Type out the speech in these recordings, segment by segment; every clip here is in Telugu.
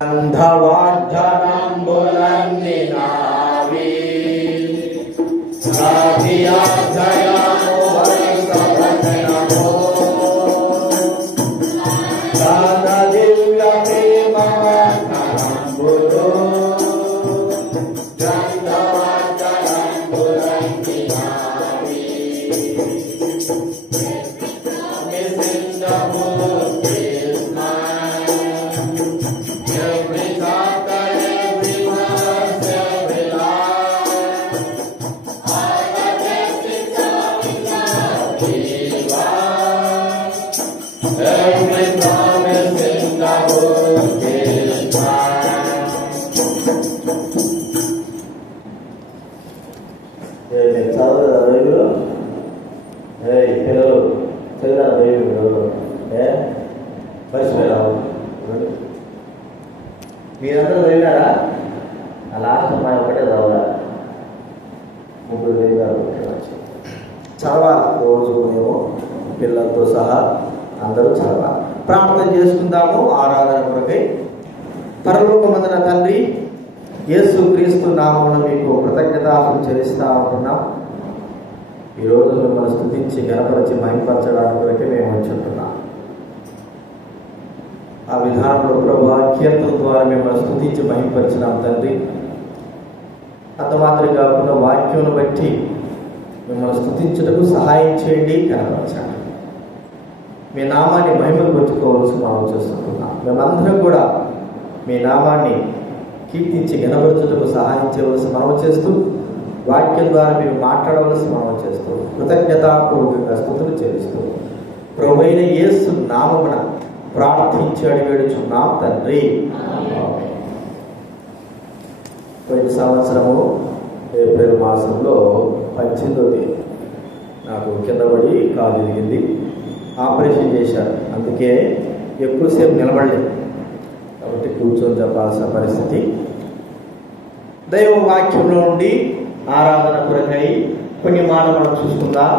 గంధవర్ధనంబులన్ని నావి సాధియాధ్యయము వరుసభజనము దాన దివ్య ప్రేమవర్ధనంబులు గంధవర్ధనంబులన్ని నావి మిసిందము మీరందరూ వెళ్ళారా? ఆ లాస్ట్ అమ్మాయి ఒకటే చదవాలి, ముగ్గురు వెళ్ళారు. చదవాలి రోజు, మేము పిల్లలతో సహా అందరూ చదవాలి. ప్రార్థన చేసుకుందాము ఆరాధన కొరకై. పరలోకమందున తండ్రి, యేసు క్రీస్తు నామమున మీకు కృతజ్ఞతాస్తుతులు చెల్లిస్తా ఉంటున్నాం. ఈరోజు మిమ్మల్ని స్తుతించి గణపరిచి మహిమపరచడానికి కొరకే మేము వచ్చుంటున్నాం. ఆ విధానంలో ప్రభువా కీర్తన ద్వారా మిమ్మల్ని స్తుతించి మహిమపరిచినాం తండ్రి. అంత మాత్రం కాకుండా వాక్యం బట్టి మిమ్మల్ని స్తుతించుటకు సహాయం చేయండి, కనపరచండి. మీ నామాన్ని మహిమను పరుచుకోవాల్సి మనం చేస్తున్నాం. మేమందరం కూడా మీ నామాన్ని కీర్తించి గణపరచుటకు సహాయం చేయవలసి మనం చేస్తూ, వాక్యం ద్వారా మీరు మాట్లాడవలసి మనం చేస్తూ, కృతజ్ఞతాపూర్వకంగా స్తుతులు చెల్లిస్తూ ప్రభువైన యేసు నామమున ప్రార్థించి అడివేడుచున్నాం తండ్రి. పోయిన సంవత్సరము ఏప్రిల్ మాసంలో 18వ తేదీ నాకు కింద పడి కాలు ఇరిగింది. ఆపరేషన్ చేశారు. అందుకే ఎక్కువసేపు నిలబడలేదు, కాబట్టి కూర్చొని చెప్పాల్సిన పరిస్థితి. దైవ వాక్యంలో నుండి ఆరాధన కొరకై కొన్ని మాటలు మనం చూసుకుందాం.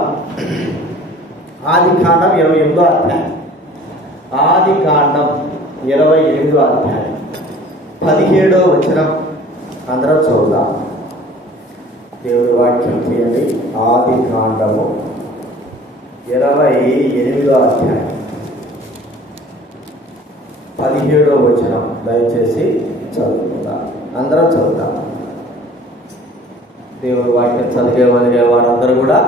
ఆదికాండం 28వ అధ్యాయం. ఆదికాండం 28వ అధ్యాయం 17వ వచనం అందరం చదువుదాం. దేవుడి వాక్యం తీయండి. ఆదికాండము 28వ అధ్యాయం 17వ వచనం దయచేసి చదువుకుందాం. అందరం చదువుతాం. దేవుడి వాక్యం చదివే వారందరూ కూడా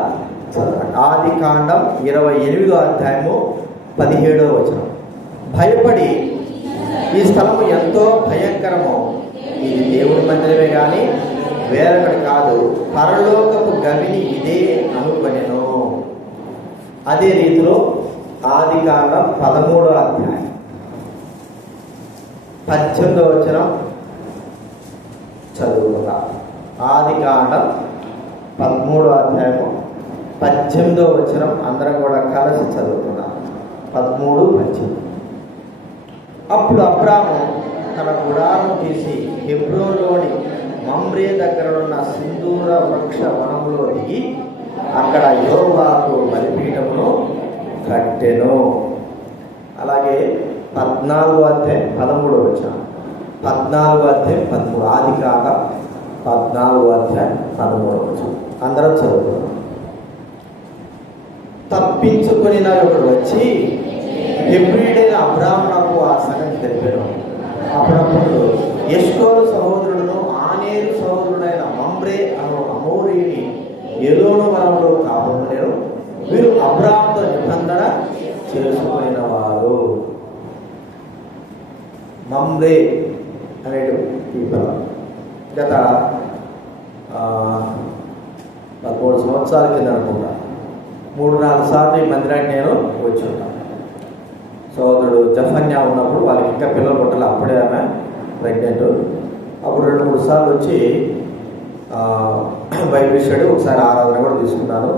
చదవండి. ఆదికాండం 28వ అధ్యాయము 17వ వచనం. భయపడి, ఈ స్థలము ఎంతో భయంకరము, ఇది దేవుడి మందిరమే కానీ వేరొకటి కాదు, పరలోకపు గవిని ఇదే అనుకొనెను. అదే రీతిలో ఆదికాండం 13వ అధ్యాయం 18వ వచనం చదువుకుందాం. ఆదికాండం 13వ అధ్యాయము 18వ వచనం అందరం కూడా కలిసి చదువుకున్నాం. 13, 18. అప్పుడు అబ్రాము తన గుడారం తీసి హెబ్రోనులోని మమ్రే దగ్గరనున్న సింధూర వృక్ష వనములో దిగి అక్కడ యెహోవాకు బలిపీఠమును కట్టెను. అలాగే 14వ అధ్యాయం 13వ వచనం, 14వ అధ్యాయం 13, ఆదికాండం 14వ అధ్యాయం 13వ వచనం అందరం చదువుకున్నాం. తప్పించుకుని ఒకడు వచ్చి హెబ్రీయుడైన అబ్రామునకు ఆ సంగతి తెలిపాను. అప్పుడప్పుడు ఎష్కోలు సహోదరుడును ఆనేరు సహోదరుడైన మమ్రే అను అమోరీని ఎలోను వనంలో కాపాడలేరు. వీరు అబ్రాముతో నిబంధన చేసుకున్న వారు. మమ్రే అనేటువంటి గత 13 సంవత్సరాల కింద అనుకుంటా 3-4 సార్లు ఈ మందిరానికి నేను వచ్చి ఉంటాను. సోదరుడు జఫన్యా ఉన్నప్పుడు వాళ్ళకి ఇంకా పిల్లలు పుట్టాలి, అప్పుడే ఆమె ప్రెగ్నెంట్. అప్పుడు 2-3 సార్లు వచ్చి బైబిల్ స్టడీ, ఒకసారి ఆరాధన కూడా తీసుకున్నాను.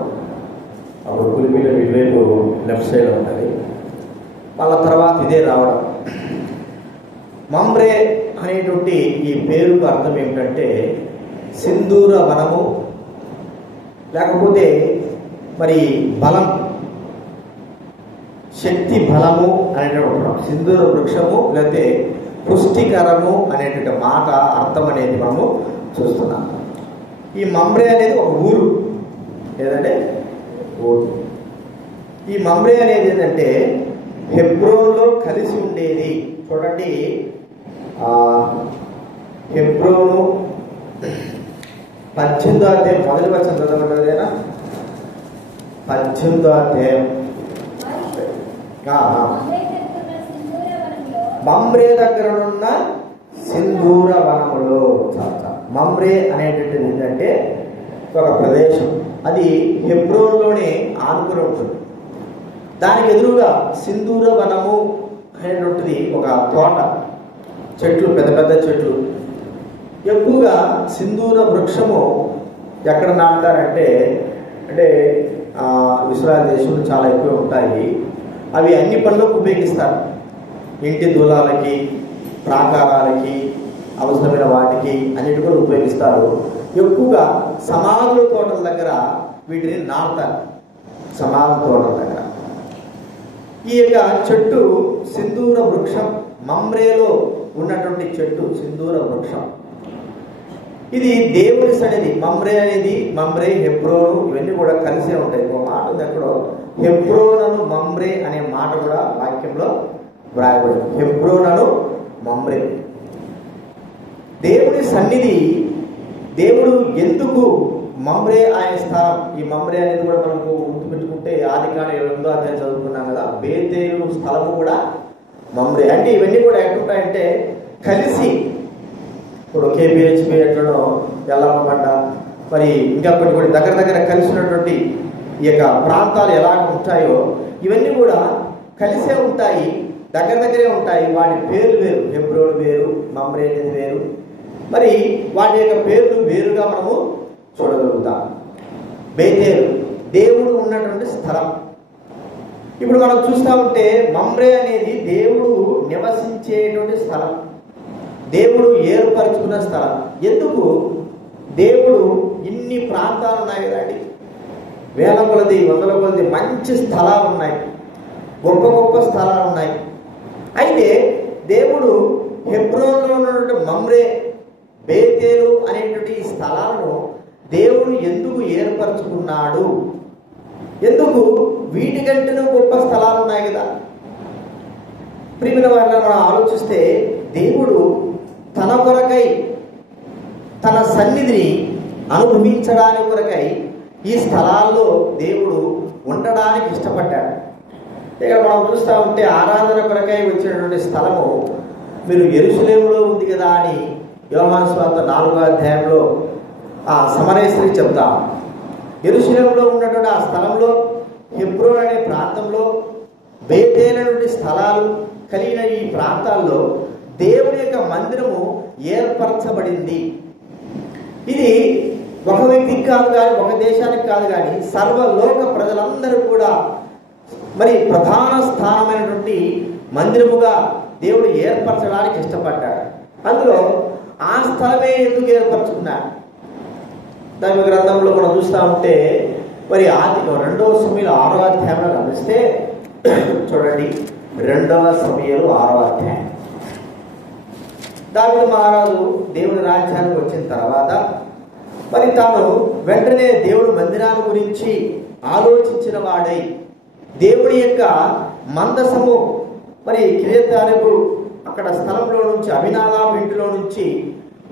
అప్పుడు పులిపిల్లి ఇటువైపు లెఫ్ట్ సైడ్ ఉంటుంది. వాళ్ళ తర్వాత ఇదే రావడం. మమ్రే అనేటువంటి ఈ పేరుకు అర్థం ఏమిటంటే సింధూర వనము, లేకపోతే మరి బలం, శక్తి బలము అనేటువంటి సింధూర వృక్షము లేకపోతే పుష్టికరము అనేటువంటి మాట అర్థం అనేది మనము చూస్తున్నాం. ఈ మమ్రే అనేది ఒక ఊరు, ఏదంటే ఊరు. ఈ మమ్రే అనేది ఏంటంటే హెబ్రోన్లో కలిసి ఉండేది. చూడండి, హెబ్రోను 18వ అధ్యాయం మొదటి వచనం చదవబడ్డదేనా? 18వ అధ్యాయం. మమ్రే దగ్గర ఉన్న సింధూర వనములో. మమ్రే అనేటటువంటిది ఏంటంటే ఒక ప్రదేశం, అది హెబ్రోన్లోనే ఆనుకుని ఉంటుంది. దానికి ఎదురుగా సింధూర వనము అనేటువంటిది ఒక తోట, చెట్లు, పెద్ద పెద్ద చెట్లు. ఎక్కువగా సింధూర వృక్షము ఎక్కడ నాటుతారంటే ఇశ్రాయేలు దేశంలో చాలా ఎక్కువ ఉంటాయి. అవి అన్ని పనులకు ఉపయోగిస్తారు. ఇంటి దూలాలకి, ప్రాకారాలకి, అవసరమైన వాటికి అన్నిటి కూడా ఉపయోగిస్తారు. ఎక్కువగా సమాధుల తోటల దగ్గర వీటిని నాటుతారు. సమాధుల తోటల దగ్గర ఈ యొక్క చెట్టు సింధూర వృక్షం, మమ్రేలో ఉన్నటువంటి చెట్టు సింధూర వృక్షం. ఇది దేవుడి సన్నిధి. మమ్రే అనేది, మమ్రే, హెబ్రోను ఇవన్నీ కూడా కలిసే ఉంటాయి. ఒక మాట ఉంది ఎక్కడో, హెబ్రోనను మమ్రే అనే మాట కూడా వాక్యంలో వ్రాయబడింది. హెబ్రోనను మమ్రే, దేవుడి సన్నిధి. దేవుడు ఎందుకు మమ్రే ఆయన స్థానం? ఈ మమ్రే అనేది కూడా మనకు గుర్తుపెట్టుకుంటే ఆదికాండం 8వ అధ్యాయం చదువుకున్నాం కదా, బేతేలు స్థలము కూడా మమ్రే. అంటే ఇవన్నీ కూడా ఎట్లుంటాయంటే కలిసి, ఇప్పుడు కేపీహెచ్పి ఎట్లనో ఎల్లమ్మబండ, మరి ఇంకా కొన్ని కొన్ని దగ్గర దగ్గర కలిసినటువంటి ఈ యొక్క ప్రాంతాలు ఎలా ఉంటాయో ఇవన్నీ కూడా కలిసే ఉంటాయి, దగ్గర దగ్గరే ఉంటాయి. వాటి పేర్లు వేరు, హెబ్రోను వేరు, మమ్రే అనేది వేరు. మరి వాటి యొక్క పేర్లు వేరుగా మనము చూడగలుగుతాం. బేతేలు దేవుడు ఉన్నటువంటి స్థలం. ఇప్పుడు మనం చూస్తూ ఉంటే మమ్రే అనేది దేవుడు నివసించేటువంటి స్థలం, దేవుడు ఏర్పరచుకున్న స్థలం. ఎందుకు? దేవుడు ఇన్ని ప్రాంతాలు ఉన్నాయి కదండి, వేల కొలది, వందల కొలది మంచి స్థలాలు ఉన్నాయి, గొప్ప గొప్ప స్థలాలు ఉన్నాయి. అయితే దేవుడు హెబ్రోన్లో ఉన్నటువంటి మమ్రే, బేతేలు అనేటువంటి ఈ స్థలాలను దేవుడు ఎందుకు ఏర్పరచుకున్నాడు? ఎందుకు? వీటికంటేనూ గొప్ప స్థలాలు ఉన్నాయి కదా. ప్రియమైన వారిని మనం ఆలోచిస్తే దేవుడు తన కొరకై, తన సన్నిధిని అనుభవించడానికి కొరకై ఈ స్థలాల్లో దేవుడు ఉండడానికి ఇష్టపడ్డాడు. ఇక్కడ మనం చూస్తూ ఉంటే ఆరాధన కొరకై వచ్చినటువంటి స్థలము మీరు యెరూషలేములో ఉంది కదా అని యోహాను సువార్త 4వ అధ్యాయంలో ఆ సమరయ స్త్రీ చెప్తాం. యెరూషలేములో ఉన్నటువంటి ఆ స్థలంలో, హెబ్రోన్ అనే ప్రాంతంలో, బేతేలు నుండి స్థలాలు కలిగిన ఈ ప్రాంతాల్లో దేవుని యొక్క మందిరము ఏర్పరచబడింది. ఇది ఒక వ్యక్తికి కాదు కానీ, ఒక దేశానికి కాదు కానీ, సర్వలోక ప్రజలందరూ కూడా మరి ప్రధాన స్థానమైనటువంటి మందిరముగా దేవుడు ఏర్పరచడానికి ఇష్టపడ్డాడు. అందులో ఆ స్థలమే ఎందుకు ఏర్పరచుకున్నాడు? దైవ గ్రంథంలో మనం చూస్తూ ఉంటే మరి 2వ సమూయేలు 6వ అధ్యాయంలో గమనిస్తే చూడండి, 2వ సమూయేలు 6వ అధ్యాయం. దావీదు మహారాజు దేవుని రాజ్యానికి వచ్చిన తర్వాత మరి తాను వెంటనే దేవుడి మందిరాన్ని గురించి ఆలోచించిన వాడై దేవుడి యొక్క మందసము మరి కిరీతానికి అక్కడ స్థలంలో నుంచి, అభినాదాబు ఇంటిలో నుంచి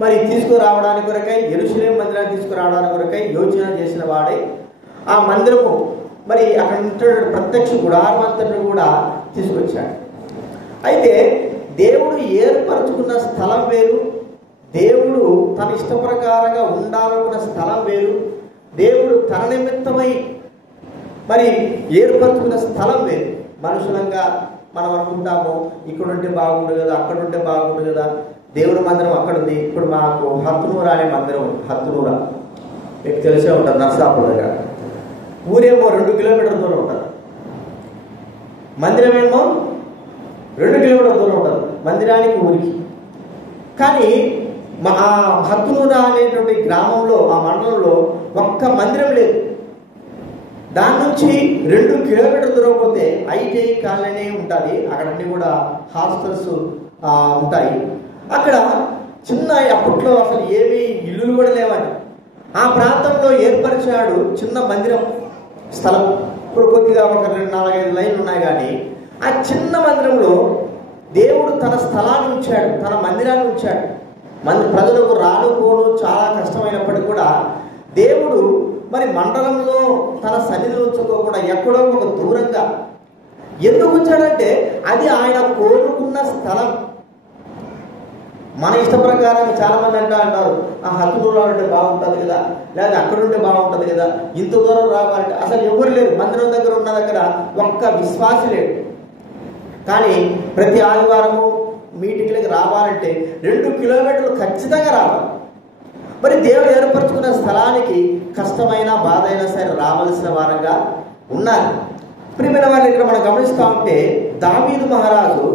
మరి తీసుకురావడానికి కొరకై, యెరూషలేము మందిరాన్ని తీసుకురావడానికి కొరకై యోచన చేసిన వాడై ఆ మందిరము మరి అక్కడ ఉంటున్న ప్రత్యక్ష గుడారం అంతటిని కూడా తీసుకొచ్చాడు. అయితే దేవుడు ఏర్పరచుకున్న స్థలం వేరు, దేవుడు తన ఇష్ట ప్రకారంగా ఉండాలనుకున్న స్థలం వేరు, దేవుడు తన నిమిత్తమై మరి ఏర్పరచుకున్న స్థలం వేరు. మనుషులంగా మనం అనుకుంటాము, ఇక్కడ ఉంటే బాగుండు కదా, అక్కడ ఉంటే బాగుండు కదా, దేవుడి మందిరం అక్కడ ఉంది. ఇప్పుడు మాకు హత్తునూర అనే మందిరం ఉంది. హత్తునూర మీకు తెలిసే ఉంటుంది, నర్సాపూర్ దగ్గర. ఊరేమో 2 కిలోమీటర్ల దూరం ఉంటుంది, మందిరమేమో 2 కిలోమీటర్ల దూరం ఉంటుంది మందిరానికి, ఊరికి. కానీ ఆ హత్తునూర అనేటువంటి గ్రామంలో, ఆ మండలంలో ఒక్క మందిరం లేదు. దాని నుంచి 2 కిలోమీటర్ల దూరం పోతే ఐటీఐ కాలనీ ఉంటుంది. అక్కడన్నీ కూడా హాస్టల్స్ ఉంటాయి. అక్కడ చిన్న, అప్పట్లో అసలు ఏమీ ఇల్లులు కూడా లేవండి. ఆ ప్రాంతంలో ఏర్పరిచాడు చిన్న మందిరం స్థలం. ఇప్పుడు కొద్దిగా ఒక 4-5 లైన్లు ఉన్నాయి. కానీ ఆ చిన్న మందిరంలో దేవుడు తన స్థలాన్ని ఉంచాడు, తన మందిరాన్ని ఉంచాడు. ప్రజలకు రానుకోను చాలా కష్టమైనప్పటికీ కూడా దేవుడు మరి మండలంలో తన సన్నిధిని ఉంచుకోకుండా ఎక్కడో ఒక దూరంగా ఎందుకు ఉంచాడంటే అది ఆయన కోరుకున్న స్థలం. మన ఇష్ట ప్రకారం చాలా మంది అంటారు, ఆ హత్తులో ఉంటే బాగుంటుంది కదా, లేదా అక్కడుంటే బాగుంటుంది కదా, ఇంత దూరం రావాలంటే అసలు ఎవరు లేరు. మందిరం దగ్గర ఉన్న దగ్గర ఒక్క విశ్వాసి లేడు. కానీ ప్రతి ఆదివారము మీటింగ్లకి రావాలంటే 2 కిలోమీటర్లు ఖచ్చితంగా రావాలి. మరి దేవుడు ఏర్పరచుకున్న స్థలానికి కష్టమైన బాధ అయినా సరే రావాల్సిన వారంగా ఉన్నారు. ప్రియమైన వారి ఇక్కడ మనం గమనిస్తూ ఉంటే దావీదు మహారాజు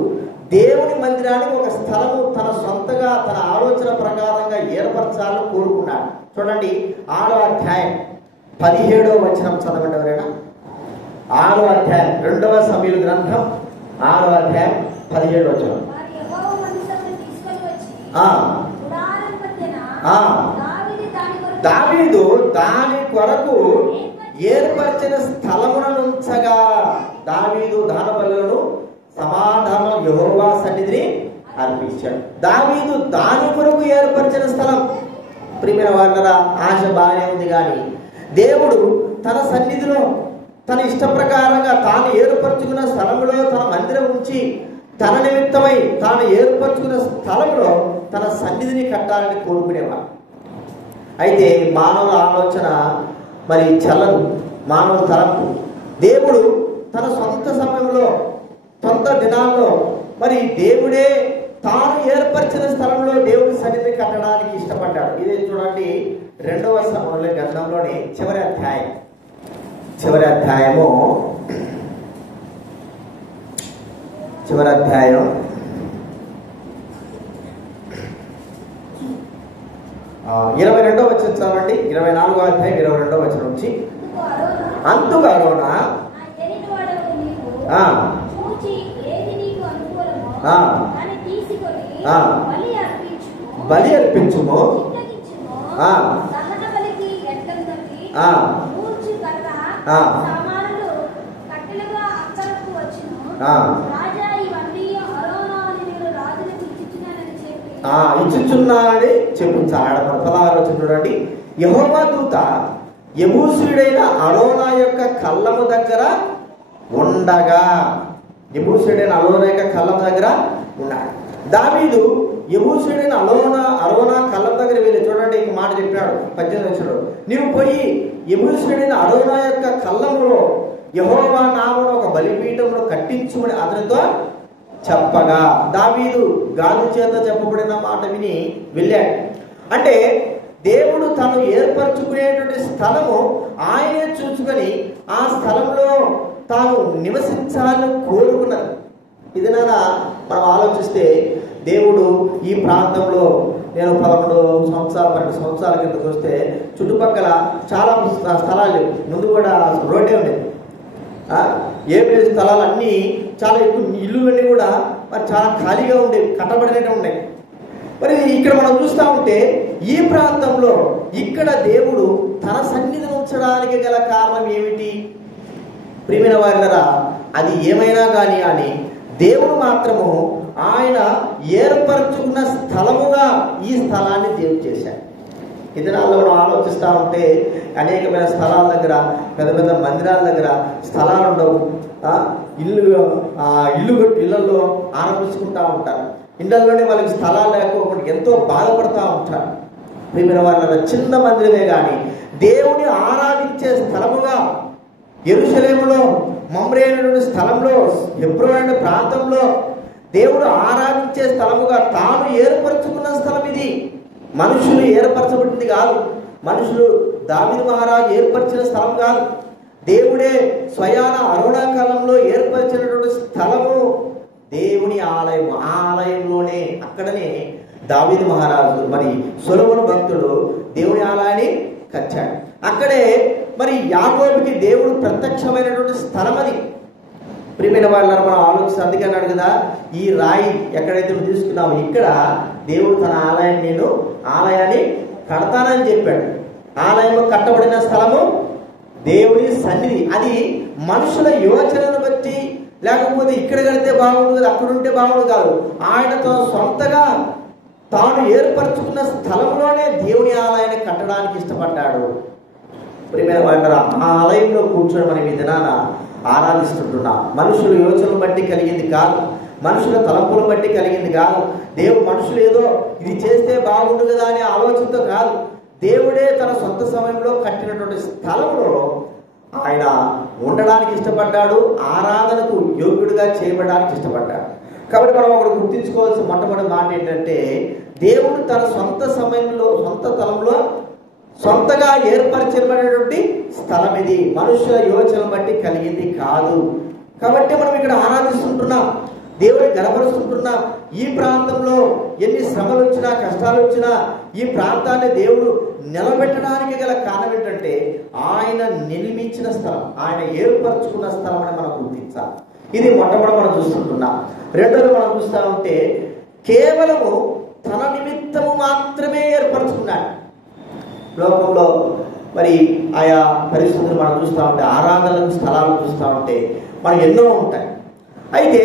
దేవుని మందిరానికి ఒక స్థలము తన సొంతగా తన ఆలోచన ప్రకారంగా ఏర్పరచాలని కోరుకున్నాడు. చూడండి 6వ అధ్యాయం 17వ వచనం చదవండి ఎవరైనా. 6వ అధ్యాయం 2వ సమూయేలు గ్రంథం 6వ అధ్యాయం 17వ వచనం. దావీదు దాని కొరకు ఏర్పరిచిన స్థలమునంచగా దావీదు దానబలులను సమాధానం యెహోవా సన్నిధిని అర్పించాడు. దావీదు దాని కొరకు ఏర్పరిచిన స్థలం. ప్రియమైన వారలారా, ఆశ బాగానే ఉంది. కానీ దేవుడు తన సన్నిధిలో తన ఇష్ట ప్రకారంగా తాను ఏర్పరచుకున్న స్థలంలో తన మందిరం ఉంచి తన నిమిత్తమై తాను ఏర్పరచుకున్న స్థలంలో తన సన్నిధిని కట్టాలని కోరుకునేవాడు. అయితే మానవుల ఆలోచన మరి చల్లదు, మానవ తలంపు. దేవుడు తన సొంత సమయంలో సొంత దినాల్లో మరి దేవుడే తాను ఏర్పరిచిన స్థలంలో దేవుడి సన్నిధిని కట్టడానికి ఇష్టపడ్డాడు. ఇదే చూడండి 2వ సమూయేలు గ్రంథంలోని చివరి అధ్యాయము 22వ వచనం చదవండి. 24వ అధ్యాయం 22వ వచనం నుంచి. అంతకు అరోనా బలి అర్పించుము, ఇచ్చుచున్నాడని చెప్పుచాడు. 16వ వచనం చూడండి. యెహోవా దూత యెబూసీయుడైన అరోనా యొక్క కళ్ళము దగ్గర ఉండగా, యెబూసీయుడైన అరోనా యొక్క కళ్ళం దగ్గర ఉన్నాడు. దావీదు యెబూసీయుడైన అరోనా కళ్ళం దగ్గర వెళ్ళి చూడండి, ఈ మాట చెప్పాడు 18వ వచనంలో. నీవు పోయి యెబూసీయుడైన అరోనా యొక్క కళ్ళములో యెహోవా నామమున ఒక బలిపీఠమును కట్టించుమని అతనితో చెప్పగా దావీదు గాదు చేత చెప్పబడిన మాట విని వెళ్ళాడు. అంటే దేవుడు తను ఏర్పరచుకునేటువంటి స్థలము ఆయనే చూసుకొని ఆ స్థలంలో తాను నివసించాలని కోరుకున్నది. ఇది మనం ఆలోచిస్తే దేవుడు ఈ ప్రాంతంలో నేను 11 సంవత్సరాలు 12 సంవత్సరాల కిందకు వస్తే చుట్టుపక్కల చాలా స్థలాలు లేవు. ముందు కూడా రోడ్డే ఉండేది. ఏపీ స్థలాలు అన్నీ చాలా ఎక్కువ, ఇల్లులన్నీ కూడా మరి చాలా ఖాళీగా ఉండేవి, కట్టబడినట్టు ఉండేవి. మరి ఇక్కడ మనం చూస్తూ ఉంటే ఈ ప్రాంతంలో ఇక్కడ దేవుడు తన సన్నిధిని ఉంచడానికి గల కారణం ఏమిటి? ప్రియమైన వారిలారా, అది ఏమైనా కానీ అని దేవుడు మాత్రము ఆయన ఏర్పరచుకున్న స్థలముగా ఈ స్థలాన్ని దేవుడు చేశాడు. ఈ దినాల్లో మనం ఆలోచిస్తూ ఉంటే అనేకమైన స్థలాల దగ్గర, పెద్ద పెద్ద మందిరాల దగ్గర స్థలాలు ఉండవు. ఇళ్ళల్లో ఆరంభించుకుంటూ ఉంటారు. ఇళ్ళల్లోనే వాళ్ళకి స్థలాలు లేకపోకుండా ఎంతో బాధపడుతూ ఉంటారు. ప్రియమైన వాళ్ళ చిన్న మందిరమే కానీ దేవుని ఆరాధించే స్థలముగా యెరూషలేములో మమ్రే అనేటువంటి స్థలంలో, హెబ్రోను అనే ప్రాంతంలో దేవుడు ఆరాధించే స్థలముగా తాను ఏర్పరచుకున్న స్థలం ఇది. మనుషులు ఏర్పరచబడింది కాదు, మనుషులు దావీదు మహారాజు ఏర్పరిచిన స్థలం కాదు. దేవుడే స్వయాన అరోనా కాలంలో ఏర్పరిచినటువంటి స్థలము దేవుని ఆలయం. ఆ ఆలయంలోనే అక్కడనే దావీదు మహారాజు మరి సొలొమోను భక్తుడు దేవుని ఆలయాన్ని కట్టాడు. అక్కడే మరి యాకోబుకి దేవుడు ప్రత్యక్షమైనటువంటి స్థలం అది. ప్రియమైన వాళ్ళని మనం ఆలోచిస్తే అందుకే అన్నాడు కదా, ఈ రాయి ఎక్కడైతే నువ్వు తీసుకున్నావు ఇక్కడ దేవుడు తన ఆలయాన్ని కడతానని చెప్పాడు. ఆలయంలో కట్టబడిన స్థలము దేవుని సన్నిధి. అది మనుషుల యోచనను బట్టి లేకపోతే ఇక్కడ కడితే బాగుండు కదా, అక్కడ ఉంటే బాగుండు కాదు. ఆయనతో సొంతగా తాను ఏర్పరచుకున్న స్థలంలోనే దేవుని ఆలయాన్ని కట్టడానికి ఇష్టపడ్డాడు. ప్రియమైన వాళ్ళ ఆ ఆలయంలో కూర్చొని మనం ఈ దినాన ఆరాధిస్తుంటున్నాం. మనుషుల యోచనను బట్టి కలిగింది కాదు, మనుషుల తలంపులను బట్టి కలిగింది కాదు. దేవుడు మనుషులు ఏదో ఇది చేస్తే బాగుండు కదా అనే ఆలోచనతో కాదు, దేవుడే తన సొంత సమయంలో కట్టినటువంటి స్థలంలో ఆయన ఉండడానికి ఇష్టపడ్డాడు, ఆరాధనకు యోగ్యుడిగా చేయబడడానికి ఇష్టపడ్డాడు. కాబట్టి మనం ఒకటి గుర్తించుకోవాల్సిన మొట్టమొదటి మాట ఏంటంటే, దేవుడు తన సొంత సమయంలో సొంత స్థలంలో సొంతగా ఏర్పరచబడినటువంటి స్థలం ఇది, మనుషుల యోచన బట్టి కలిగింది కాదు. కాబట్టి మనం ఇక్కడ ఆరాధిస్తుంటున్నాం, దేవుడిని గణపరుస్తుంటున్నాం. ఈ ప్రాంతంలో ఎన్ని శ్రమలు వచ్చినా కష్టాలు వచ్చినా ఈ ప్రాంతాన్ని దేవుడు నిలబెట్టడానికి గల కారణం ఏంటంటే ఆయన నిర్మించిన స్థలం, ఆయన ఏర్పరచుకున్న స్థలం అని మనం గుర్తించాలి. ఇది మొట్టమొదటి మనం చూస్తుంటున్నాం. రెండోది మనం చూస్తూ ఉంటే కేవలము తన నిమిత్తము మాత్రమే ఏర్పరచుకున్నాడు. లోకంలో మరి ఆయా పరిస్థితులు మనం చూస్తూ ఉంటే, ఆరాధనలకు స్థలాలు చూస్తూ ఉంటే మనకు ఎన్నో ఉంటాయి. అయితే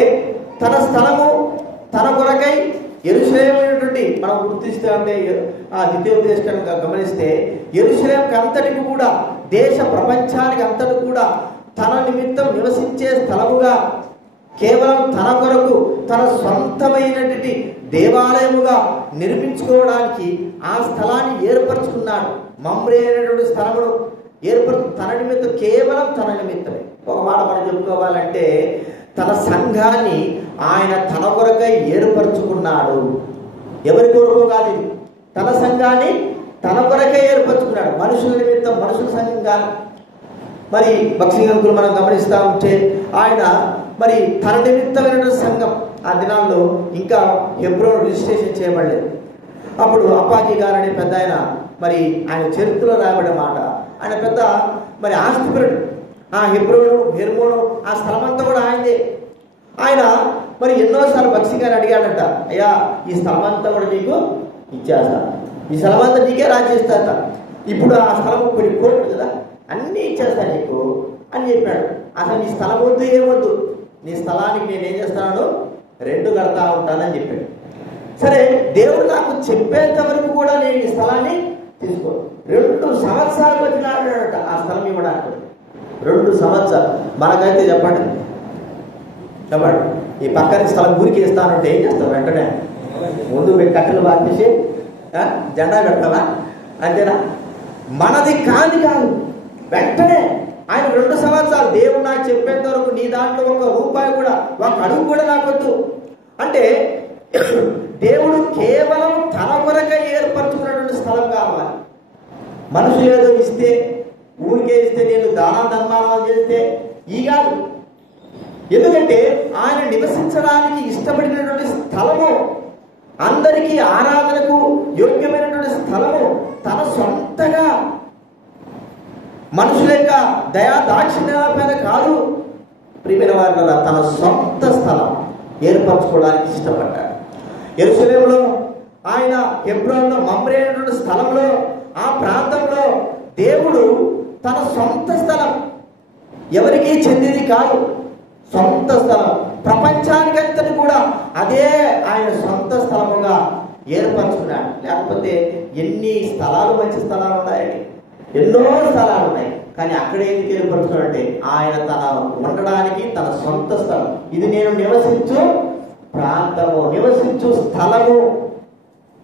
తన స్థలము తన కొరకై యెరూషలేమైనటువంటి మనం గుర్తిస్తే ఉంటే ఆ ద్వితీయోపదేశంగా గమనిస్తే యెరూషలేంకి అంతటికి కూడా, దేశ ప్రపంచానికి అంతటి కూడా తన నిమిత్తం నివసించే స్థలముగా, కేవలం తన కొరకు తన సొంతమైనటువంటి దేవాలయముగా నిర్మించుకోవడానికి ఆ స్థలాన్ని ఏర్పరచుకున్నాడు. మమ్రే అనేటువంటి స్థలమును తన నిమిత్తం, కేవలం తన నిమిత్తమే. ఒక మాట మనం చెప్పుకోవాలంటే తన సంఘాన్ని ఆయన తన కొరకై ఏర్పరచుకున్నాడు. ఎవరి కొరకు కాదు, ఇది తన సంఘాన్ని తన కొరకై ఏర్పరచుకున్నాడు. మనుషుల నిమిత్తం, మనుషుల సంఘంగా. మరి భక్సింగంకులు మనం గమనిస్తూ ఉంటే ఆయన మరి తన నిమిత్తమైన సంఘం ఆ దినాల్లో ఇంకా హెబ్రోన్ రిజిస్ట్రేషన్ చేయబడలేదు. అప్పుడు అప్పాజీ గారు అనే పెద్ద ఆయన, మరి ఆయన చరిత్రలో రాయబడే మాట, ఆయన పెద్ద మరి ఆస్తిపరుడు. ఆ హెబ్రోను హెర్మోను ఆ స్థలం అంతా కూడా ఆయనదే. ఆయన మరి ఎన్నోసార్లు భక్సి గారు అడిగాడంట, అయ్యా ఈ స్థలం అంతా కూడా నీకు ఇచ్చేస్తా, ఈ స్థలం అంతా నీకే రాజేస్తా, ఇప్పుడు ఆ స్థలం కొన్ని కోట్లు కదా, అన్నీ ఇచ్చేస్తా నీకు అని చెప్పాడు. అసలు నీ స్థలం వద్దు, ఏమొద్దు, నీ స్థలానికి నేనేం చేస్తాను, రెంట్ కడతా ఉంటానని చెప్పాడు. సరే, దేవుడు నాకు చెప్పేంత వరకు కూడా నేను ఈ స్థలాన్ని తీసుకో. 2 సంవత్సరాలు వచ్చినాడట ఆ స్థలం ఇవ్వడానికి. 2 సంవత్సరాలు. మనకైతే చెప్పండి ఈ పక్కన స్థలం ఊరికి ఇస్తానంటే ఏం చేస్తావు? వెంటనే ముందు కట్టెలు బాధేసి జెండా పెడతావా? అంతేనా? మనది కాదు, వెంటనే ఆయన 2 సంవత్సరాలు దేవుడు నాకు చెప్పేంత వరకు నీ దాంట్లో ₹1 కూడా, ఒక అడుగు కూడా నాకొద్దు అంటే, దేవుడు కేవలం తన కొరకై ఏర్పరచుకున్నటువంటి స్థలం కావాలి. మనుషులు ఏదో ఇస్తే, ఊరికే ఇస్తే, నేను దాన ధర్మాలు చేస్తే ఈ కాదు. ఎందుకంటే ఆయన నివసించడానికి ఇష్టపడినటువంటి స్థలము, అందరికీ ఆరాధనకు యోగ్యమైనటువంటి స్థలము తన సొంతగా, మనుషుల యొక్క దయా దాక్షిణ్యాలపైన కాదు, ప్రియమైన వారిలో తన సొంత స్థలం ఏర్పరచుకోవడానికి ఇష్టపడ్డాడు. యెరూషలేములో ఆయన హెబ్రోన్లో మమ్రే అనేటువంటి స్థలంలో, ఆ ప్రాంతంలో దేవుడు తన సొంత స్థలం, ఎవరికీ చెందింది కాదు, సొంత స్థలం, ప్రపంచానికంతటి కూడా అదే ఆయన సొంత స్థలముగా ఏర్పరచుకున్నాడు. లేకపోతే ఎన్ని స్థలాలు, మంచి స్థలాలు ఉన్నాయండి, ఎన్నో స్థలాలు ఉన్నాయి, కానీ అక్కడ ఎందుకు ఏర్పరచుకున్నాడంటే ఆయన తన ఉండడానికి తన సొంత స్థలం. ఇది నేను నివసించు ప్రాంతము, నివసించు స్థలము.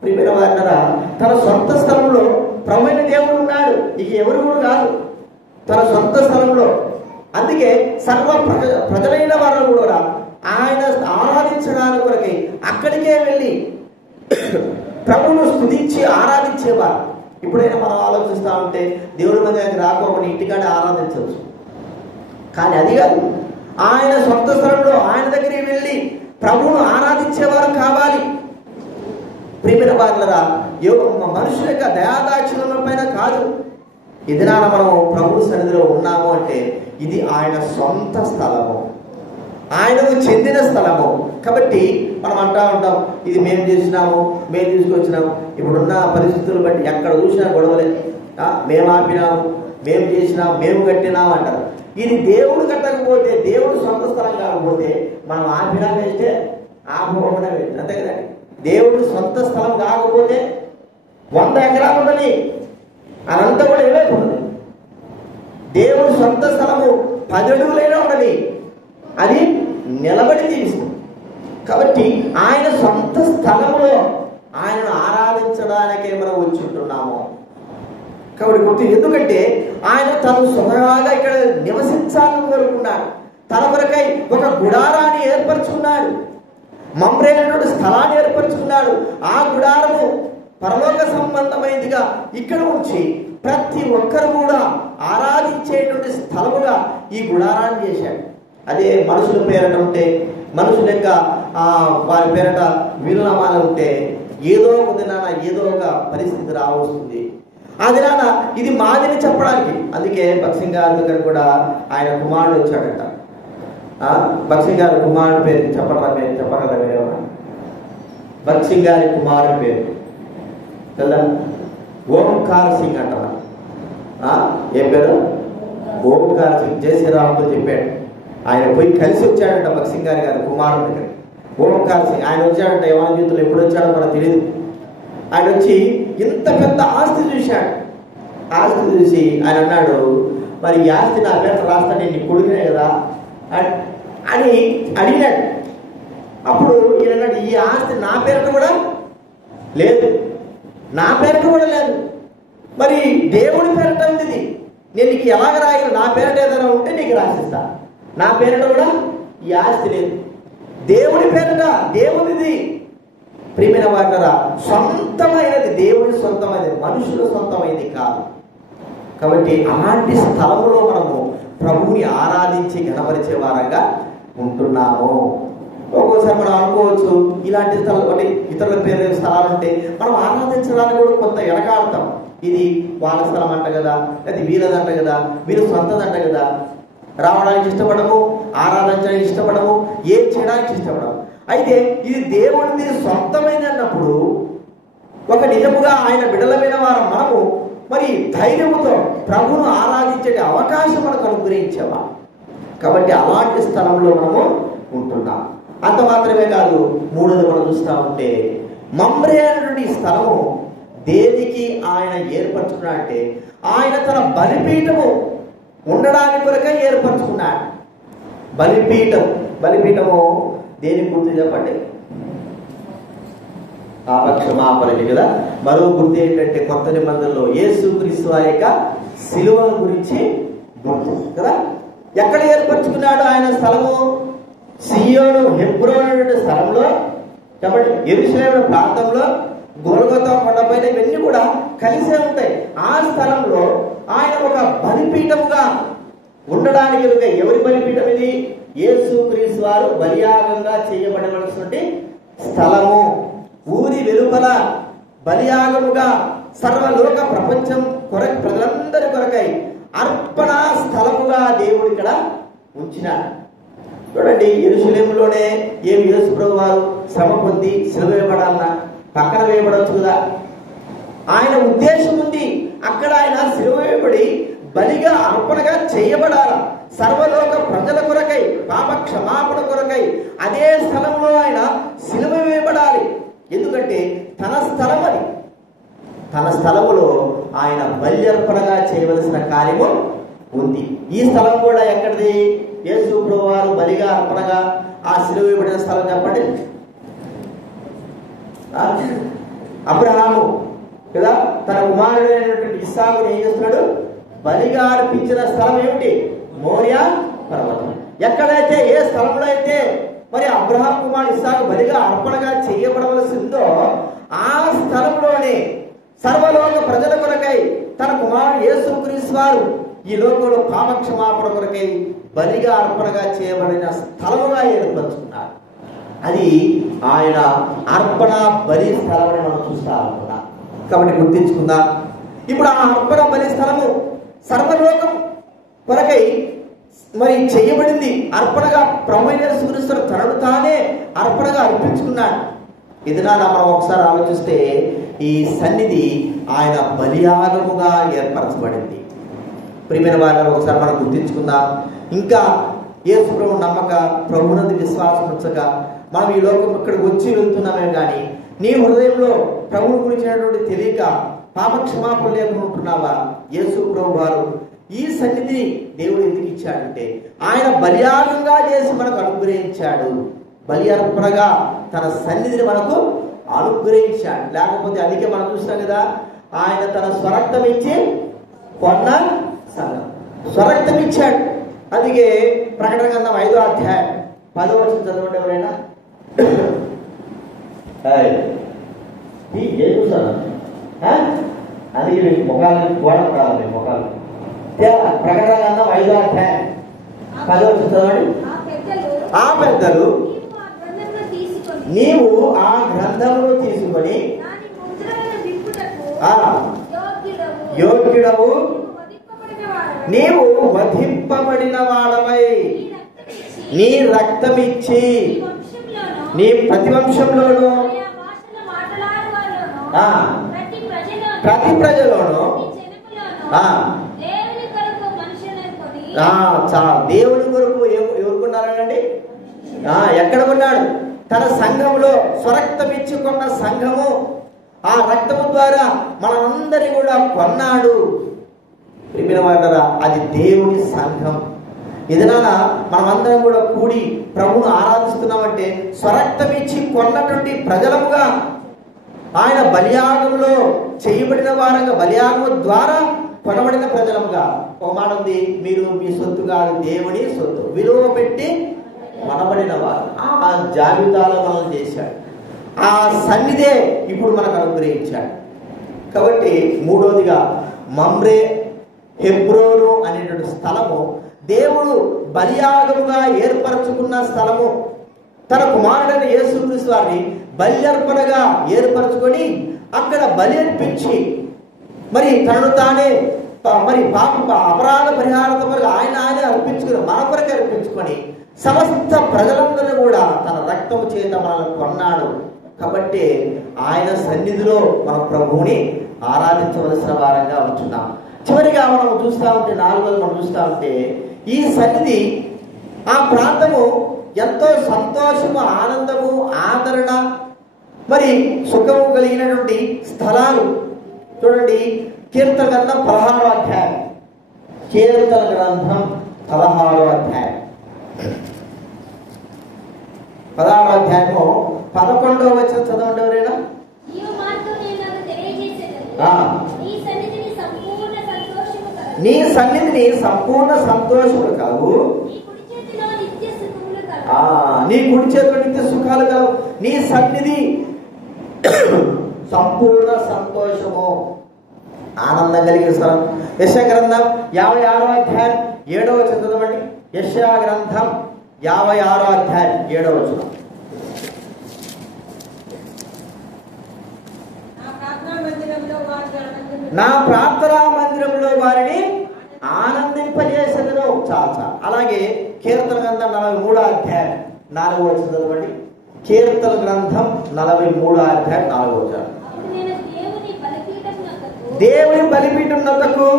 ప్రియమైన వారలారా, తన సొంత స్థలంలో ప్రభువైన దేవుడు ఉన్నాడు, ఇక ఎవరు కూడా కాదు, తన సొంత స్థలంలో. అందుకే సర్వ ప్రజలైన వారు కూడా ఆయన ఆరాధించడానికి కొరకై అక్కడికే వెళ్ళి ప్రభువును స్తుతించి ఆరాధించేవారు. ఇప్పుడైనా మనం ఆలోచిస్తూ ఉంటే దేవుడి మందిరానికి రాకపోతే ఇంటికాడే ఆరాధించవచ్చు, కానీ అది కాదు. ఆయన సొంత స్థలంలో ఆయన దగ్గరికి వెళ్ళి ప్రభువును ఆరాధించేవారు కావాలి. ప్రియమైన వారలారా, మనుషుల యొక్క దయాదాక్షిణ్యం పైన కాదు. ఇదినాన మనం ప్రభు సన్నిధిలో ఉన్నాము అంటే ఇది ఆయన సొంత స్థలము. ఆయనకు చెందిన స్థలము. కాబట్టి మనం అంటా ఉంటాం, ఇది మేము చేసినాము, మేము తీసుకొచ్చినాము. ఇప్పుడున్న పరిస్థితులు బట్టి ఎక్కడ చూసినా గొడవలే. మేము ఆపినాము, మేము చేసినాము, మేము కట్టినాము అంటారు. ఇది దేవుడు కట్టకపోతే, దేవుడు సొంత స్థలం కాకపోతే మనం ఆపినా వేస్తే, ఆపకుండా వేస్తే, అంతే కదండి. దేవుడు సొంత స్థలం కాకపోతే 100 ఎకరాలు ఉండని అదంతా కూడా ఏమైపోతుంది. దేవుడు సొంత స్థలము 10 అడుగులైనా ఉండని అది నిలబడి జీవిస్తుంది. కాబట్టి ఆయన సొంత స్థలంలో ఆయనను ఆరాధించడానికే మనం వచ్చి ఉంటున్నాము. కాబట్టి గుర్తు, ఎందుకంటే ఆయన తను స్వతహాగా ఇక్కడ నివసించాలని కోరుకున్నాడు. తన కొరకై ఒక గుడారాన్ని ఏర్పరచుకున్నాడు, మమ్రేటువంటి స్థలాన్ని ఏర్పరచుకున్నాడు. ఆ గుడారము పరలోక సంబంధమైనదిగా ఇక్కడ ఉంచి ప్రతి ఒక్కరు కూడా ఆరాధించేటువంటి స్థలముగా ఈ గుడారాన్ని చేశాడు. అదే మనుషుల పేరట ఉంటే, మనుషుల యొక్క వారి పేరట వీలునామాలు ఉంటే ఏదో ఒక దినాన ఏదో ఒక పరిస్థితి రావస్తుంది. ఆ దినాన ఇది మాదిని చెప్పడానికి. అందుకే భక్సింగ్ గారి దగ్గర కూడా ఆయన కుమారుడు వచ్చాడట. భక్సింగ్ గారి కుమారుడు పేరు చెప్పగలరా మీరేమన్నా? భక్సింగ్ గారి కుమారుడు పేరు కదా ఓంకార్ సింగ్ అంటారా? ఏం పేరు? ఓంకార్ సింగ్. జయశ్రీరామ్తో చెప్పాడు. ఆయన పోయి కలిసి వచ్చాడంట భక్సింగ్ గారి కుమారుడు దగ్గర. ఓంకార్ సింగ్ ఆయన వచ్చాడంట. యవన జీవితంలో ఎప్పుడు వచ్చాడో మనకు తెలియదు. ఆయన వచ్చి ఇంత పెద్ద ఆస్తి చూశాడు. ఆస్తి చూసి ఆయన అన్నాడు, మరి ఈ ఆస్తి నా పేరు రాస్తా, నేను నీ కొడుకునే కదా అని అడిగినాడు. అప్పుడు ఈయన అన్నాడు, ఈ ఆస్తి నా పేరుట కూడా లేదు, నా పేరుట కూడా లేదు, మరి దేవుడి పేరుట ఉంది, నేను నీకు ఎలాగ రాయను? నా పేరుట ఏదైనా ఉంటే నీకు రాసిస్తా, నా పేరుట కూడా ఈ ఆస్తి లేదు. దేవుడి పేరుట, దేవుడిది. ప్రియమైన వారులారా, సొంతమైనది, దేవుడి సొంతమైనది, మనుషుల సొంతమైనది కాదు. కాబట్టి అలాంటి స్థలములో మనము ప్రభువుని ఆరాధించి గణపరిచే వారంగా ఉంటున్నాము. ఒక్కోసారి మనం అనుకోవచ్చు, ఇలాంటి స్థలాలు అంటే ఇతరుల పేరు స్థలాలు ఉంటే మనం ఆరాధించడానికి కూడా కొంత వెనకాడతాం. ఇది వాళ్ళ స్థలం అంట కదా, అది వీరదంట కదా, వీరు సొంతదంట కదా, రావడానికి ఇష్టపడము, ఆరాధించడానికి ఇష్టపడము, ఏం చేయడానికి ఇష్టపడము. అయితే ఇది దేవుడిది సొంతమైంది అన్నప్పుడు ఒక నిజముగా ఆయన బిడలమైన వారు మనము మరి ధైర్యముతో ప్రభువును ఆరాధించే అవకాశం మనకు అనుగ్రహించేవా. కాబట్టి అలాంటి స్థలంలో మనము ఉంటున్నాం. అంత మాత్రమే కాదు, మూడోది మనం చూస్తూ ఉంటే మమ్రే అనేటువంటి స్థలము దేనికి ఆయన ఏర్పరచుకున్నా అంటే ఆయన తన బలిపీఠము ఉండడానికి కొరకే ఏర్పరచుకున్నాడు. బలిపీఠము దేనికి గుర్తు చెప్పండి? పాపక్షమాపణకి కదా. మరో గుర్తు ఏంటంటే కొత్త నిబంధనలో యేసుక్రీస్తు వారి యొక్క శిలువ గురించి గుర్తు కదా. ఎక్కడ ఏర్పరచుకున్నాడు ఆయన స్థలము? సియోను, హెబ్రోను అనేటువంటి స్థలంలో చెప్పండి. యెరూషలేము ప్రాంతంలో గొల్గొతా కొండపైన ఇవన్నీ కూడా కలిసే ఉంటాయి. ఆ స్థలంలో ఆయన ఒక బలిపీఠముగా ఉండడానికి ఎవరి బలిపీఠం ఇది? యేసుక్రీస్తు వారు బలియాగంగా చేయబడవలసినటువంటి స్థలము. ఊరి వెలుపల బలియాగముగా సర్వలోక ప్రపంచం కొరకు ప్రజలందరి కొరకై అర్పణ స్థలముగా దేవుడు ఇక్కడ ఉంచినాడు. చూడండి, యెరూషలేములోనే ఏమి యేసు ప్రభు వారు శ్రమ పొంది సిలువ వేయబడాలన్నా పక్కన వేయబడవచ్చు కదా. ఆయన ఉద్దేశం ఉంది, అక్కడ ఆయన సిలువ వేయబడి బలిగా అర్పణగా చేయబడాల, సర్వలోక ప్రజల కొరకై, పాప క్షమాపణ కొరకై అదే స్థలంలో ఆయన సిలువ వేయబడాలి. ఎందుకంటే తన స్థలం అది. తన స్థలములో ఆయన బలి అర్పణగా చేయవలసిన కార్యము ఉంది. ఈ స్థలం కూడా ఎక్కడిది? యేసు ప్రభువు వారు బలిగా అర్పణగా ఆ సిలువ వేయబడిన స్థలం చెప్పండి. అబ్రహాము కదా తన కుమారుడైనటువంటి ఇస్సాకుని ఏం చేస్తున్నాడు? బలిగా అర్పించిన స్థలం ఏమిటి? మోరియా పర్వతం. ఎక్కడైతే, ఏ స్థలంలో అయితే మరి అబ్రహాం కుమారుడు ఇస్సాకు బలిగా అర్పణగా చేయబడవలసిందో ఆ స్థలంలోనే సర్వలోక ప్రజల కొరకై తన కుమారుడు యేసుక్రీస్తు వారు ఈ లోకంలో పాపక్షమాపణ కొరకై బలిగా అర్పణగా చేయబడిన స్థలముగా ఏర్పరచుకున్నారు. అది ఆయన అర్పణ బలి స్థలం అని మనం చూస్తా ఉన్నాం. కాబట్టి గుర్తించుకుందాం. ఇప్పుడు ఆ అర్పణ బలి స్థలము సర్వలోకం కొరకై మరి చేయబడింది అర్పణగా. ప్రభువైన యేసుక్రీస్తు తనను తానే అర్పణగా అర్పించుకున్నాడు. ఇది మనం ఒకసారి ఆలోచిస్తే ఈ సన్నిధి ఆయన బలియాగముగా ఏర్పరచబడింది. ప్రియమైన వారిని ఒకసారి మనం గుర్తించుకుందాం. ఇంకా యేసు ప్రభు నమ్మక, ప్రభునందు విశ్వాసం ఉంచక మనం ఈ లోకం ఇక్కడికి వచ్చి వెళ్తున్నామే కానీ నీ హృదయంలో ప్రభువుని గురించినటువంటి తెలియక పాప క్షమాపణ లేకుండా ఉంటున్నావా? యేసు ప్రభు వారు ఈ సన్నిధిని దేవుడు ఎందుకు ఇచ్చాడంటే ఆయన బలియాగంగా చేసి మనకు అనుగ్రహించాడు. బలి అర్పణగా తన సన్నిధిని మనకు అనుగ్రహించాడు. లేకపోతే అందుకే మనం చూస్తాం కదా, ఆయన తన స్వరక్తం ఇచ్చి కొన్న సంఘం, స్వరక్తం ఇచ్చాడు. అందుకే ప్రకటన గ్రంథం 5వ అధ్యాయం 10వ వచనం చదవండి ఎవరైనా. ఏం చూస్తాను అందుకే మీకు ముఖాలు గోడ పడాలి. ముఖాలు ప్రకటన గ్రంథం 5వ అధ్యాయం 10వ వచనం చదవండి. ఆ పెద్దలు నీవు ఆ గ్రంథమును తీసుకొని యోగ్యుడవు, నీవు వధింపబడిన వాడవై నీ రక్తమిచ్చి నీ ప్రతి వంశంలోను ప్రతి ప్రజలోను దేవుని కొరకు ఎవరుకున్నారండి? ఎక్కడ ఉన్నాడు? తన సంఘములో స్వరక్తం ఇచ్చుకున్న సంఘము. ఆ రక్తము ద్వారా మనందరి కూడా కొన్నాడు. అది దేవుని సంఘం. ఇదనా మనమందరం కూడా కూడి ప్రభువును ఆరాధిస్తున్నామంటే స్వరక్తం ఇచ్చి కొన్నటువంటి ప్రజలముగా, ఆయన బలియాగంలో చేయబడిన వారంగా, బలియాగము ద్వారా కొనబడిన ప్రజలముగా. ఒక మాట ఉంది, మీరు మీ సొత్తు కాదు దేవుని సొత్తు, విలువ పెట్టి కొనబడిన వారు. ఆ జాబితాలో మనం చేశాడు. ఆ సన్నిధే ఇప్పుడు మనకు అనుగ్రహించాడు. కాబట్టి మూడోదిగా మమ్రే హెబ్రోను అనేటువంటి స్థలము దేవుడు బలియాగముగా ఏర్పరచుకున్న స్థలము. తన కుమారుడైన యేసుక్రీస్తు వారిని బల్యర్పణగా ఏర్పరచుకొని అక్కడ బలి అర్పించి మరి తనను తానే మరి పాప అపరాధ పరిహారత వరకు ఆయనే అర్పించుకుని మన కొరకు అర్పించుకొని సమస్త ప్రజలందరూ కూడా తన రక్తము చేత మనల్ని కొన్నాడు. కాబట్టి ఆయన సన్నిధిలో మన ప్రభువుని ఆరాధించవలసిన వారంగా ఉంటున్నాం. చివరిగా మనం చూస్తూ ఉంటే, 4వది మనం చూస్తూ ఉంటే, ఈ సన్నిధి ఆ ప్రాంతము ఎంతో సంతోషము, ఆనందము, ఆదరణ, మరి సుఖము కలిగినటువంటి స్థలాలు. చూడండి, కీర్తన గ్రంథం 16వ అధ్యాయం, కీర్తన గ్రంథం 16వ అధ్యాయం 16వ అధ్యాయము 11వ వచనం చదవండి ఎవరైనా. నీ సన్నిధిని సంపూర్ణ సంతోషములు కావు, నీ కుడి చేతిలో నిత్య సుఖాలు కావు. నీ సన్నిధి సంపూర్ణ సంతోషము, ఆనందం కలిగిన స్థలం. యెషయా గ్రంథం 56వ అధ్యాయం 7వ వచనం చదవండి. యెషయా గ్రంథం 56వ అధ్యాయం 7వ వచనం. నా ప్రార్థనా మందిరంలో వారిని ఆనందింపజేసేదను. చాలా. అలాగే కీర్తన గ్రంథం 43వ అధ్యాయం 4వ వచనం చదవండి. కీర్తన గ్రంథం 43వ అధ్యాయం 4వ వచనం. దేవుని బలిపీఠం నొద్దకు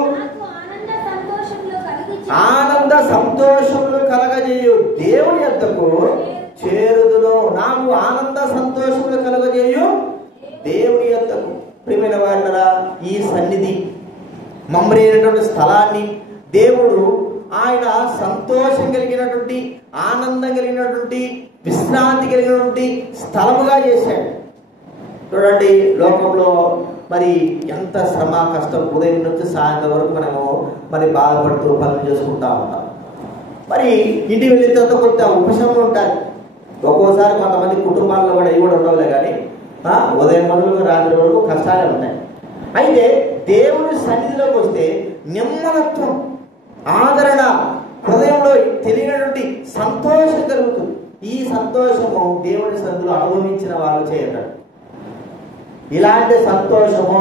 ఆనంద సంతోషములు కలగజేయు దేవుని యొద్దకు చేరుదును. నాకు ఆనంద సంతోషములు కలగజేయు దేవుని యొద్దకు. ప్రియమైన వారులారా, ఈ సన్నిధి మమ్రే అయినటువంటి స్థలాన్ని దేవుడు ఆయన సంతోషం కలిగినటువంటి, ఆనందం కలిగినటువంటి, విశ్రాంతి కలిగినటువంటి స్థలముగా చేశాడు. చూడండి, లోకంలో మరి ఎంత శ్రమ, కష్టం, ఉదయం నుంచి సాయంత్రం వరకు మనము మరి బాధపడుతూ పనులు చేసుకుంటా ఉంటాం. మరి ఇంటికి వెళ్ళిన తర్వాత కొంత ఉపశమనం ఉంటుంది. ఒక్కోసారి కొంతమంది కుటుంబాల్లో కూడా ఇవి కూడా ఉండవులే, కానీ ఉదయం మొదలు రాత్రి వరకు కష్టాలే ఉంటాయి. అయితే దేవుని సన్నిధిలోకి వస్తే నెమ్మదత్వం, ఆదరణ, హృదయంలో తెలియనటువంటి సంతోషం కలుగుతుంది. ఈ సంతోషము దేవుని సన్నిధిలో అనుభవించిన వాళ్ళు చేయగలరు. ఇలాంటి సంతోషము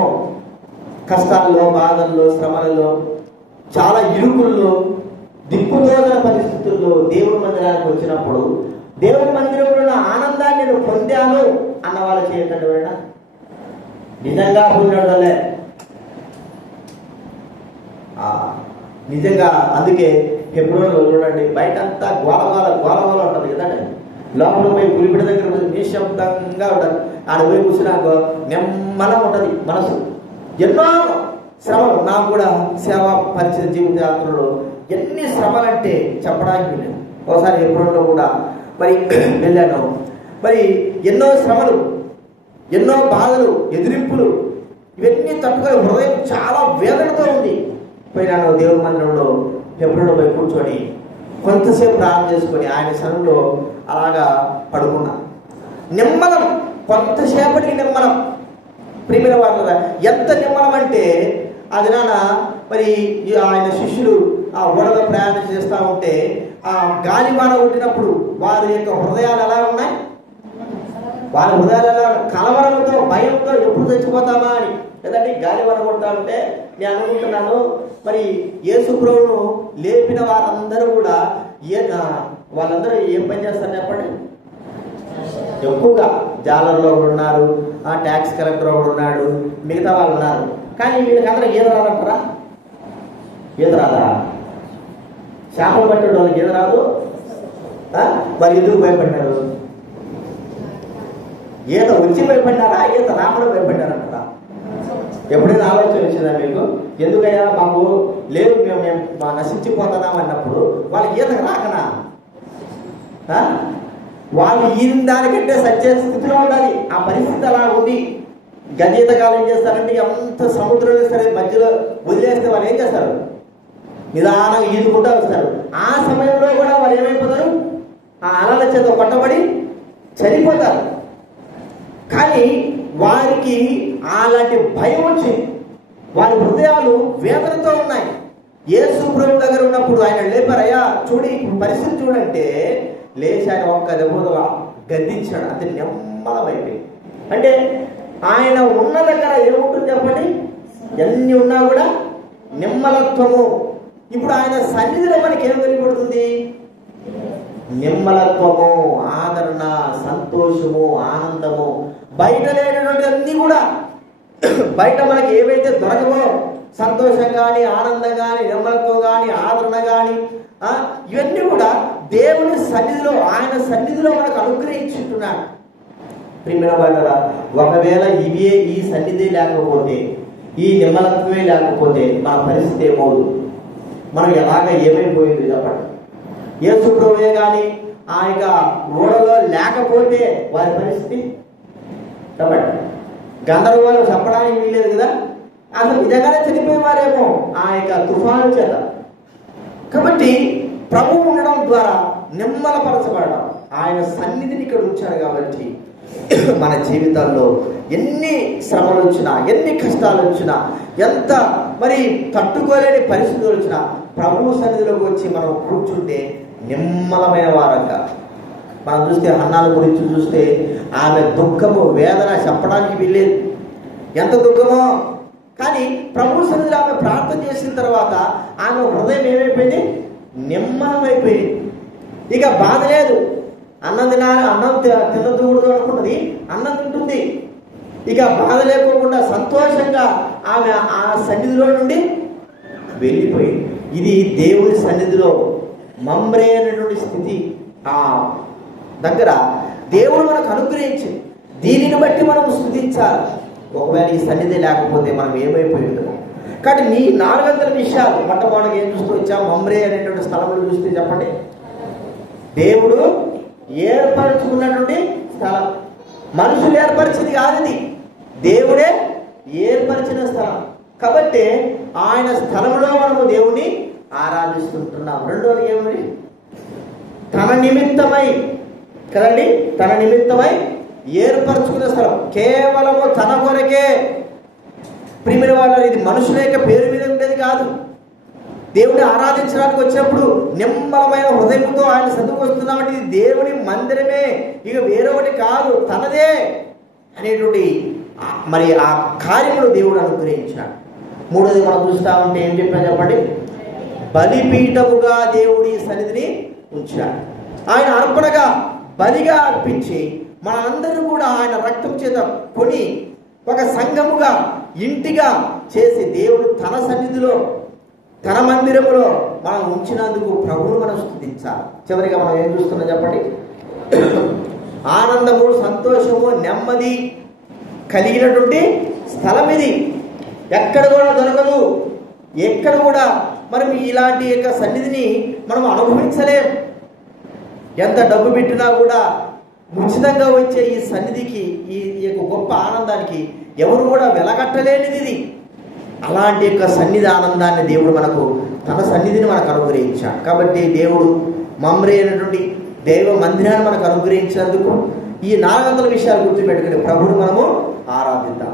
కష్టాల్లో, బాధల్లో, శ్రమలలో, చాలా ఇరుకుల్లో దిక్కుతోచన పరిస్థితుల్లో దేవుడి మందిరానికి వచ్చినప్పుడు దేవుడి మందిరంలో ఆనందాన్ని నేను పొందాను అన్న వాళ్ళు చేయటండి నిజంగా పొందడంలే. నిజంగా అందుకే హెబ్రోనులో చూడండి, బయట అంతా గోలగోల ఉంటుంది కదండి, లోపల పోయి పులిపిడి దగ్గర నిశ్శబ్దంగా ఉంటుంది. ఆడ పోయి కూర్చున్నాక నెమ్మలం ఉంటుంది మనసు. ఎన్నో శ్రమలు నాకు కూడా సేవా పరిచయ జీవిత యాత్రలో ఎన్ని శ్రమలంటే చెప్పడానికి వెళ్ళాను. ఒకసారి హెబ్రోనులో కూడా మరి వెళ్ళాను. మరి ఎన్నో శ్రమలు, ఎన్నో బాధలు, ఎదిరింపులు, ఇవన్నీ తట్టుకొని హృదయం చాలా వేదనతో ఉంది. పోయినాను దేవుడి మందిరంలో హెబ్రోనులో పోయి కూర్చొని కొంతసేపు ప్రార్థన చేసుకొని ఆయన సన్నిధిలో అలాగా పడుకున్నా. నిమ్మలం, కొంతసేపటికి నిమ్మలం. ప్రియమైన వాళ్ళ ఎంత నిమ్మలం అంటే అది మరి ఆయన శిష్యులు ఆ ఓడలో ప్రయాణం చేస్తూ ఉంటే ఆ గాలివాన కొట్టినప్పుడు వారి యొక్క హృదయాలు ఎలా ఉన్నాయి? వారి హృదయాలు ఎలా కలవరంతో, భయంతో ఎప్పుడు చచ్చిపోతామా అని కదండి. గాలివాన కొడతా ఉంటే నేను అనుకుంటున్నాను, మరి యేసు ప్రభువును లేపిన వారందరూ కూడా వాళ్ళందరూ ఏం పని చేస్తారు చెప్పండి? ఎక్కువగా జాలర్లో ఒకడు ఉన్నారు, ట్యాక్స్ కలెక్టర్ ఒకడు ఉన్నాడు, మిగతా వాళ్ళు ఉన్నారు. కానీ వీళ్ళకి అందరూ ఈత రాదంటారా? ఈత రాదా? చేపలు పట్టే వాళ్ళకి ఈత రాదు. మరి ఎందుకు భయపడ్డారు? ఈత వచ్చి భయపడ్డారా? ఈత రాకుండా భయపడ్డారంటారా? ఎప్పుడైనా ఆలోచన వచ్చిందా మీకు? ఎందుకయ్యా మాకు లేదు, మేము నశించిపోతున్నాం అన్నప్పుడు వాళ్ళకి ఈతకు రాకనా? వాళ్ళు ఈయన దానికంటే సత్య స్థితిలో ఉండాలి. ఆ పరిస్థితి అలా ఉంది. గజీతకాలు ఏం చేస్తారంటే ఎంత సముద్రంలో సరే మధ్యలో వదిలేస్తే వాళ్ళు ఏం చేస్తారు? నిదానంగా ఈదుకుంటూ వస్తారు. ఆ సమయంలో కూడా వాళ్ళు ఏమైపోతారు? ఆ అలల చేత కొట్టబడి చనిపోతారు. కానీ వారికి అలాంటి భయం వచ్చింది. వారి హృదయాలు వేదనతో ఉన్నాయి. యేసు ప్రభు దగ్గర ఉన్నప్పుడు ఆయన లేపారయ్యా చూడి పరిస్థితి చూడంటే లేచి ఆయన ఒక్క దెబ్బగా గద్దించాడు. అంతే నిమ్మలమైపోయి. అంటే ఆయన ఉన్న దగ్గర ఏముంటుంది చెప్పండి? ఎన్ని ఉన్నా కూడా నిమ్మలత్వము. ఇప్పుడు ఆయన సన్నిధిలో మనకి ఏం కనబడుతుంది? నిమ్మలత్వము, ఆదరణ, సంతోషము, ఆనందము. బయట లేనటువంటి అన్ని కూడా బయట మనకి ఏవైతే దొరకవో, సంతోషం కానీ, ఆనందం కానీ, నిమ్మలత్వం కానీ, ఆదరణ కానీ, ఇవన్నీ కూడా దేవుని సన్నిధిలో, ఆయన సన్నిధిలో మనకు అనుగ్రహించుంటున్నాడు. ప్రియమైన వాళ్ళరా, ఒకవేళ ఈ సన్నిధి లేకపోతే, ఈ నిమ్మలత్వమే లేకపోతే మన పరిస్థితి ఏమవుదు? మనం ఎలాగ ఏమైపోయింది చెప్పండి. యేసు ప్రభువే కానీ ఆ యొక్క ఓడలో లేకపోతే వారి పరిస్థితి చెప్పండి. గందరగోళం చెప్పడానికి వీలేదు కదా. అసలు నిజంగానే చనిపోయేవారేమో ఆ యొక్క తుఫాను చేత. కాబట్టి ప్రభువు ఉండడం ద్వారా నిమ్మలపరచబడడం, ఆయన సన్నిధిని ఇక్కడ ఉంచాడు. కాబట్టి మన జీవితాల్లో ఎన్ని శ్రమలు వచ్చినా, ఎన్ని కష్టాలు వచ్చినా, ఎంత మరి తట్టుకోలేని పరిస్థితులు వచ్చినా ప్రభువు సన్నిధిలోకి వచ్చి మనం కూర్చుంటే నిమ్మలమైన వారంగా. మనం చూస్తే హన్నాల గురించి చూస్తే ఆమె దుఃఖము, వేదన చెప్పడానికి వీల్లేదు. ఎంత దుఃఖమో. కానీ ప్రభు సన్నిధిలో ఆమె ప్రార్థన చేసిన తర్వాత ఆమె హృదయం ఏమైపోయింది? నిమ్మలమైపోయింది. ఇక బాధ లేదు. అన్నం తినకూడదు అనుకున్నది, అన్నం తింటుంది. ఇక బాధ లేకోకుండా సంతోషంగా ఆమె ఆ సన్నిధిలో నుండి వెళ్ళిపోయింది. ఇది దేవుని సన్నిధిలో మమ్రే అనేటువంటి స్థితి. ఆ దగ్గర దేవుడు మనకు అనుగ్రహించింది. దీనిని బట్టి మనం స్తుతించాలి. ఒకవేళ ఈ సన్నిధి లేకపోతే మనం ఏమైపోయి ఉంటాము. కాబట్టి నీ 400 విషయాలు మొట్టమొదటిగా ఏం చూస్తూ వచ్చాం? మమ్రే అనేటువంటి స్థలంలో చూస్తే చెప్పండి, దేవుడు ఏర్పరచుకున్నటువంటి స్థలం. మనుషులు ఏర్పరిచింది కాదు, ఇది దేవుడే ఏర్పరిచిన స్థలం. కాబట్టి ఆయన స్థలంలో మనము దేవుణ్ణి ఆరాధిస్తుంటున్నాం. రెండోది ఏమని? తన నిమిత్తమై కదండి, తన నిమిత్తమై ఏర్పరచుకున్న స్థలం. కేవలము తన కొరకే. ప్రియమైన వాళ్ళు, ఇది మనుషుల యొక్క పేరు మీద ఉండేది కాదు. దేవుని ఆరాధించడానికి వచ్చినప్పుడు నిమ్మలమైన హృదయంతో ఆయన సన్నిధికి వస్తున్నామంటే ఇది దేవుని మందిరమే, ఇక వేరొకటి కాదు, తనదే అనేటువంటి మరి ఆ కార్యములు దేవుడు అనుగ్రహించాడు. మూడోది మనం చూస్తా ఉంటే ఏం చెప్పా చెప్పండి? బలిపీఠముగా దేవుడి సన్నిధిని ఉంచాడు. ఆయన అర్పణగా బలిగా అర్పించి మనందరూ కూడా ఆయన రక్తం చేత కొని ఒక సంఘముగా ఇంటిగా చేసి దేవుడు తన సన్నిధిలో తన మందిరములో మనం ఉంచినందుకు ప్రభువును మనం స్తుతించాలి. చివరిగా మనం ఏం చూస్తున్నాం చెప్పండి? ఆనందము, సంతోషము, నెమ్మది కలిగినటువంటి స్థలం ఇది. ఎక్కడ కూడా దొరకదు. ఎక్కడ కూడా మనం ఇలాంటి యొక్క సన్నిధిని మనం అనుభవించలేం. ఎంత డబ్బు పెట్టినా కూడా ఉచితంగా వచ్చే ఈ సన్నిధికి, ఈ యొక్క గొప్ప ఆనందానికి ఎవరు కూడా వెలగట్టలేనిది ఇది. అలాంటి యొక్క సన్నిధి ఆనందాన్ని దేవుడు మనకు తన సన్నిధిని మనకు అనుగ్రహించాడు. కాబట్టి దేవుడు మమ్రే అయినటువంటి దైవ మందిరాన్ని మనకు అనుగ్రహించినందుకు ఈ 400 విషయాలు గుర్తుపెట్టుకుని ప్రభువును మనము ఆరాధిద్దాం.